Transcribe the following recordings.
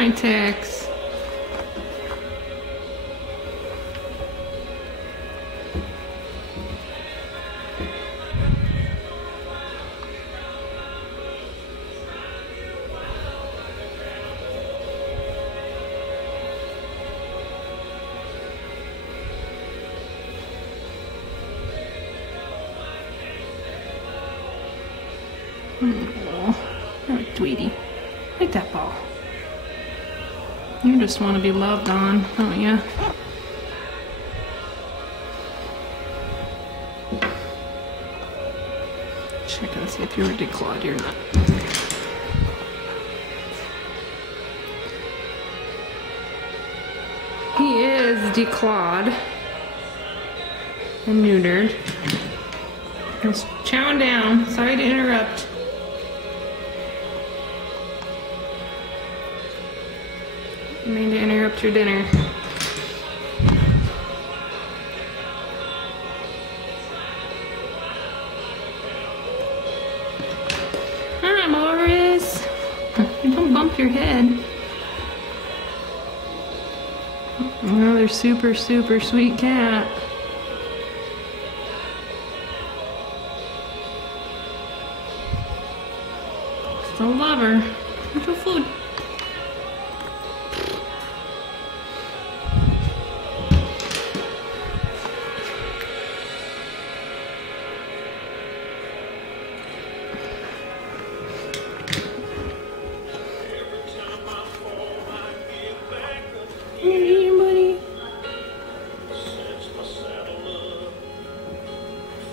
my ticks. Oh, Tweety. Hit that ball. You just want to be loved on, don't you? Check and see if you were declawed or not. He is declawed and neutered. He's chowing down. Sorry to interrupt. I mean to interrupt your dinner. Hi, Morris. Don't bump your head. Another super, super sweet cat. Still love her. Where's your food?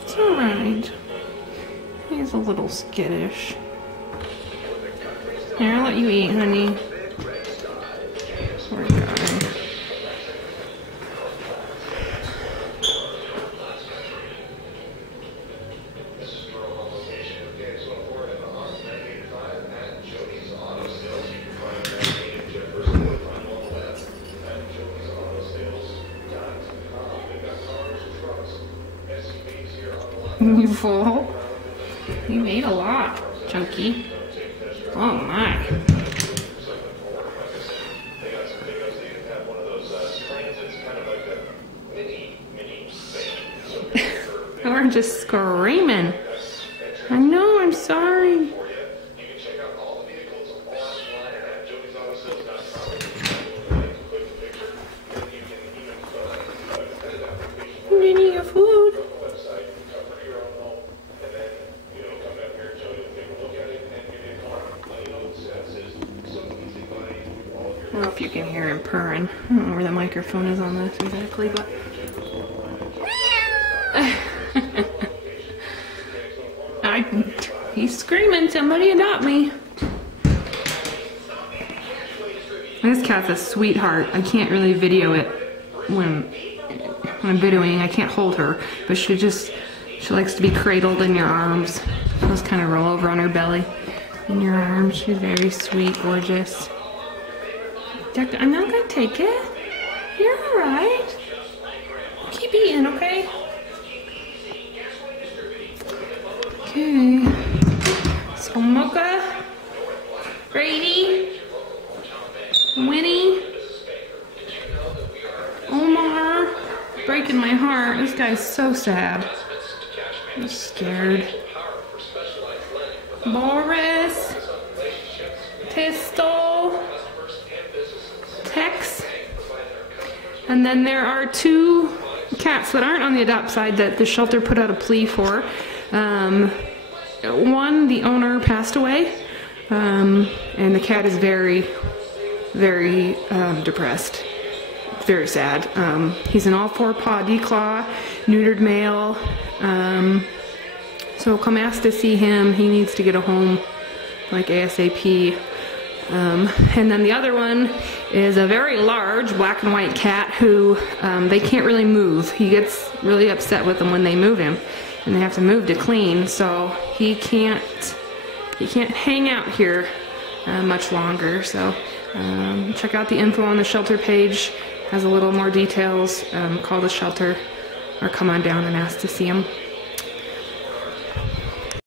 It's alright. He's a little skittish. Here, I'll let you eat, honey. Poor guy. You full? You ate a lot, Chunky. Oh my. We're just screaming. I know, I'm sorry. You didn't eat your food. I don't know if you can hear him purring. I don't know where the microphone is on this exactly, but... He's screaming, somebody adopt me. This cat's a sweetheart. I can't really video it when I'm videoing. I can't hold her, but she likes to be cradled in your arms. She'll just kind of roll over on her belly in your arms. She's very sweet, gorgeous. I'm not gonna take it. You're alright. Keep eating, okay? Okay. So Mocha, Grady, Winnie, Omar, breaking my heart. This guy's so sad. I'm scared. Boris, Pistol, Tex, and then there are two cats that aren't on the adopt side that the shelter put out a plea for. One, the owner passed away, and the cat is very, very depressed. Very sad. He's an all-4-paw declaw, neutered male. So come ask to see him. He needs to get a home, like ASAP. And then the other one is a very large black and white cat who they can't really move. He gets really upset with them when they move him, and they have to move to clean. So he can't hang out here much longer. So check out the info on the shelter page. Has a little more details. Call the shelter or come on down and ask to see him.